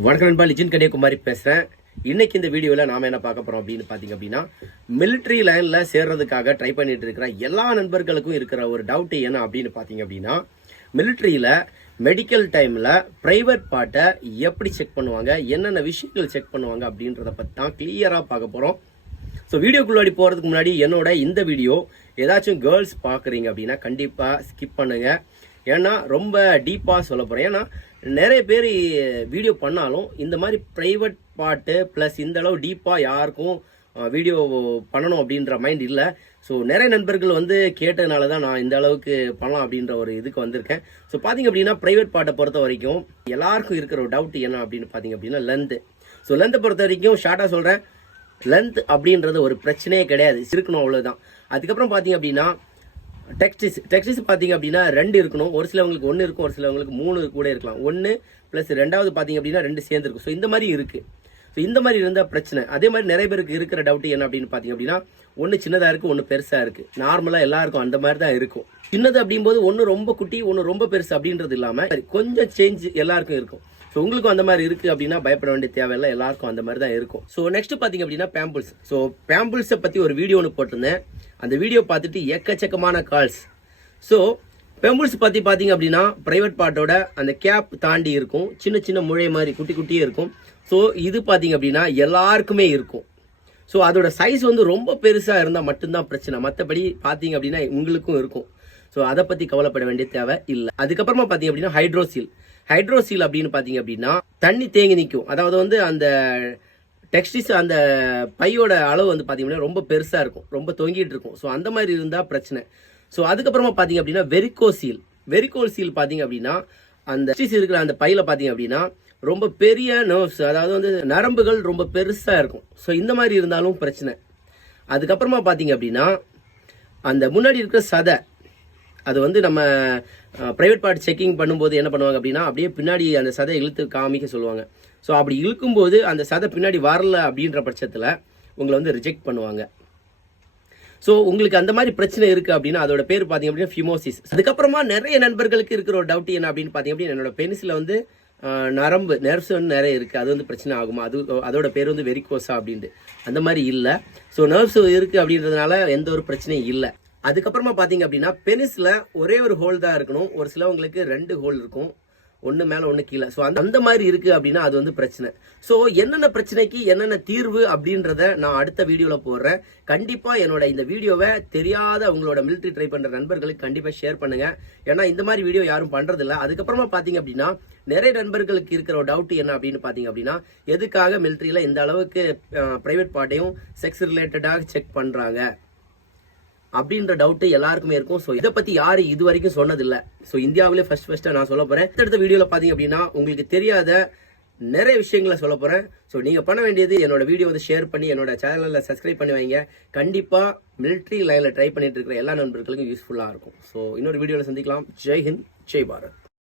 வணக்கம் நண்பா லிஜின் கன்னியாகுமரி பேசுகிறேன் இன்னைக்கு இந்த வீடியோவில் நாம் என்ன பார்க்க போகிறோம் அப்படின்னு பார்த்தீங்க அப்படின்னா மிலிட்ரி லைனில் சேர்றதுக்காக ட்ரை பண்ணிட்டு இருக்கிற எல்லா நண்பர்களுக்கும் இருக்கிற ஒரு டவுட் என்ன அப்படின்னு பார்த்தீங்க அப்படின்னா மிலிட்ரியில் மெடிக்கல் டைமில் ப்ரைவேட் பார்ட்டை எப்படி செக் பண்ணுவாங்க என்னென்ன விஷயங்கள் செக் பண்ணுவாங்க அப்படின்றத பற்றி தான் கிளியராக பார்க்க போகிறோம் ஸோ வீடியோக்குள்ளாடி போகிறதுக்கு முன்னாடி என்னோட இந்த வீடியோ ஏதாச்சும் கேர்ள்ஸ் பார்க்குறீங்க அப்படின்னா கண்டிப்பாக ஸ்கிப் பண்ணுங்கள் ஏன்னா ரொம்ப டீப்பாக சொல்ல போகிறேன் ஏன்னா நிறைய பேர் வீடியோ பண்ணாலும் இந்த மாதிரி ப்ரைவேட் பாட்டு ப்ளஸ் இந்த அளவு டீப்பாக யாருக்கும் வீடியோ பண்ணணும் அப்படின்ற மைண்ட் இல்லை. ஸோ நிறைய நண்பர்கள் வந்து கேட்டதுனால தான் நான் இந்த அளவுக்கு பண்ணலாம் அப்படின்ற ஒரு இதுக்கு வந்திருக்கேன். ஸோ பார்த்தீங்க அப்படின்னா ப்ரைவேட் பாட்டை பொறுத்த வரைக்கும் எல்லாருக்கும் இருக்கிற ஒரு டவுட் என்ன அப்படின்னு பார்த்தீங்க அப்படின்னா லென்த்து ஸோ லென்த்தை பொறுத்த வரைக்கும் ஷார்ட்டாக சொல்கிறேன் லென்த் அப்படின்றது ஒரு பிரச்சனையே கிடையாது. இருக்கணும் அவ்வளோதான் அதுக்கப்புறம் பார்த்தீங்க அப்படின்னா டெக்ஸ்டிஸ் டெக்ஸ்டிஸ் பார்த்தீங்க அப்படின்னா ரெண்டு இருக்கணும். ஒரு சிலவங்களுக்கு ஒன்று இருக்கும் ஒரு சிலவங்களுக்கு மூணு கூட இருக்கலாம். ஒன்று ப்ளஸ் ரெண்டாவது பார்த்தீங்க அப்படின்னா ரெண்டு சேர்ந்துருக்கும் ஸோ இந்த மாதிரி இருக்குது ஸோ இந்த மாதிரி இருந்தால் பிரச்சனை. அதே மாதிரி நிறைய பேருக்கு இருக்கிற டவுட் என்ன அப்படின்னு பார்த்தீங்க அப்படின்னா ஒன்று சின்னதாக இருக்குது ஒன்று பெருசாக இருக்குது நார்மலாக எல்லாருக்கும் அந்த மாதிரி தான் இருக்கும். சின்னது அப்படிங்கும்போது ஒன்று ரொம்ப குட்டி ஒன்று ரொம்ப பெருசு அப்படின்றது இல்லாமல் கொஞ்சம் சேஞ்ச் எல்லாருக்கும் இருக்கும். ஸோ உங்களுக்கும் அந்த மாதிரி இருக்குது அப்படின்னா பயப்பட வேண்டிய தேவையில்லை. எல்லாருக்கும் அந்த மாதிரி தான் இருக்கும். ஸோ நெக்ஸ்ட் பார்த்தீங்க அப்படின்னா பேம்பிள்ஸ் ஸோ பேம்பிள்ஸை பற்றி ஒரு வீடியோ ஒன்று போட்டிருந்தேன். அந்த வீடியோ பார்த்துட்டு எக்கச்சக்கமான கால்ஸ் ஸோ பெம்பிள்ஸ் பற்றி பார்த்தீங்க அப்படின்னா ப்ரைவேட் பார்ட்டோட அந்த கேப் தாண்டி இருக்கும். சின்ன சின்ன முழை மாதிரி குட்டி குட்டியே இருக்கும். ஸோ இது பார்த்தீங்க அப்படின்னா எல்லாருக்குமே இருக்கும். ஸோ அதோட சைஸ் வந்து ரொம்ப பெருசாக இருந்தால் மட்டும்தான் பிரச்சனை. மற்றபடி பார்த்தீங்க அப்படின்னா உங்களுக்கும் இருக்கும். ஸோ அதை பற்றி கவலைப்பட வேண்டிய தேவை இல்லை. அதுக்கப்புறமா பார்த்தீங்க அப்படின்னா ஹைட்ரோசில் ஹைட்ரோசீல் அப்படின்னு பார்த்தீங்க அப்படின்னா தண்ணி தேங்கி நிற்கும். அதாவது வந்து அந்த டெக்ஸ்டிஸ் அந்த பையோட அளவு வந்து பார்த்தீங்கன்னா ரொம்ப பெருசாக இருக்கும். ரொம்ப தொங்கிட்டு இருக்கும். ஸோ அந்த மாதிரி இருந்தால் பிரச்சனை. ஸோ அதுக்கப்புறமா பார்த்தீங்க அப்படின்னா வெரிகோசீல். வெரிகோசீல் சீல் பார்த்தீங்க அப்படின்னா அந்த டெக்ஸ்டிஸ் இருக்கிற அந்த பையில் பார்த்தீங்க அப்படின்னா ரொம்ப பெரிய நர்வ்ஸ் அதாவது வந்து நரம்புகள் ரொம்ப பெருசாக இருக்கும். ஸோ இந்த மாதிரி இருந்தாலும் பிரச்சனை. அதுக்கப்புறமா பார்த்தீங்க அப்படின்னா அந்த முன்னாடி இருக்கிற சதை அது வந்து நம்ம ப்ரைவேட் பார்ட் செக்கிங் பண்ணும்போது என்ன பண்ணுவாங்க அப்படின்னா அப்படியே பின்னாடி அந்த சதை இழுத்து காமிக்க சொல்லுவாங்க. ஸோ அப்படி இழுக்கும்போது அந்த சதை பின்னாடி வரல அப்படின்ற பட்சத்தில் உங்களை வந்து ரிஜெக்ட் பண்ணுவாங்க. ஸோ உங்களுக்கு அந்த மாதிரி பிரச்சனை இருக்குது அப்படின்னா அதோட பேர் பார்த்தீங்க அப்படின்னா ஃபிமோசிஸ் அதுக்கப்புறமா நிறைய நண்பர்களுக்கு இருக்கிற ஒரு டவுட் என்ன அப்படின்னு பார்த்தீங்க அப்படின்னா என்னோட பெனிஸில் வந்து நரம்பு நர்வ்ஸ் வந்து நிறைய இருக்குது அது வந்து பிரச்சனை ஆகுமா? அது அதோட பேர் வந்து வெரிகோசா அப்படின்ட்டு. அந்த மாதிரி இல்லை. ஸோ நர்வ்ஸ் இருக்குது அப்படின்றதுனால எந்த ஒரு பிரச்சனையும் இல்லை. அதுக்கப்புறமா பார்த்தீங்க அப்படின்னா பெனிஸில் ஒரே ஒரு ஹோல் தான் இருக்கணும். ஒரு சிலவங்களுக்கு ரெண்டு ஹோல் இருக்கும். ஒன்று மேலே ஒன்று கீழே. ஸோ அந்த அந்த மாதிரி இருக்குது அப்படின்னா அது வந்து பிரச்சனை. ஸோ என்னென்ன பிரச்சனைக்கு என்னென்ன தீர்வு அப்படின்றத நான் அடுத்த வீடியோவில் போடுறேன். கண்டிப்பாக என்னோட இந்த வீடியோவை தெரியாத உங்களோட மிலிட்ரி ட்ரை பண்ணுற நண்பர்களுக்கு கண்டிப்பாக ஷேர் பண்ணுங்க. ஏன்னா இந்த மாதிரி வீடியோ யாரும் பண்ணுறதில்ல அதுக்கப்புறமா பார்த்தீங்க அப்படின்னா நிறைய நண்பர்களுக்கு இருக்கிற ஒரு டவுட் என்ன அப்படின்னு பார்த்தீங்க அப்படின்னா எதுக்காக மிலிட்ரியில் இந்த அளவுக்கு ப்ரைவேட் பார்ட்டையும் செக்ஸ் ரிலேட்டடாக செக் பண்ணுறாங்க அப்படின்ற டவுட் எல்லாருக்குமே இருக்கும். ஸோ இதை பத்தி யாரு இது வரைக்கும் சொன்னதில்ல. ஸோ இந்தியாவிலே ஃபர்ஸ்ட் ஃபர்ஸ்ட் நான் சொல்ல போறேன். அடுத்த வீடியோல பாத்தீங்க அப்படின்னா உங்களுக்கு தெரியாத நிறைய விஷயங்களை சொல்ல போறேன். ஸோ நீங்க பண்ண வேண்டியது என்னோட வீடியோ வந்து ஷேர் பண்ணி என்னோட சேனலில் சப்ஸ்கிரைப் பண்ணி வைங்க. கண்டிப்பா மிலிட்ரி லைன்ல ட்ரை பண்ணிட்டு இருக்கிற எல்லா நண்பர்களுக்கும் யூஸ்ஃபுல்லா இருக்கும். ஸோ இன்னொரு வீடியோவில் சந்திக்கலாம். ஜெய் ஹிந்த் ஜெய் பாரத்.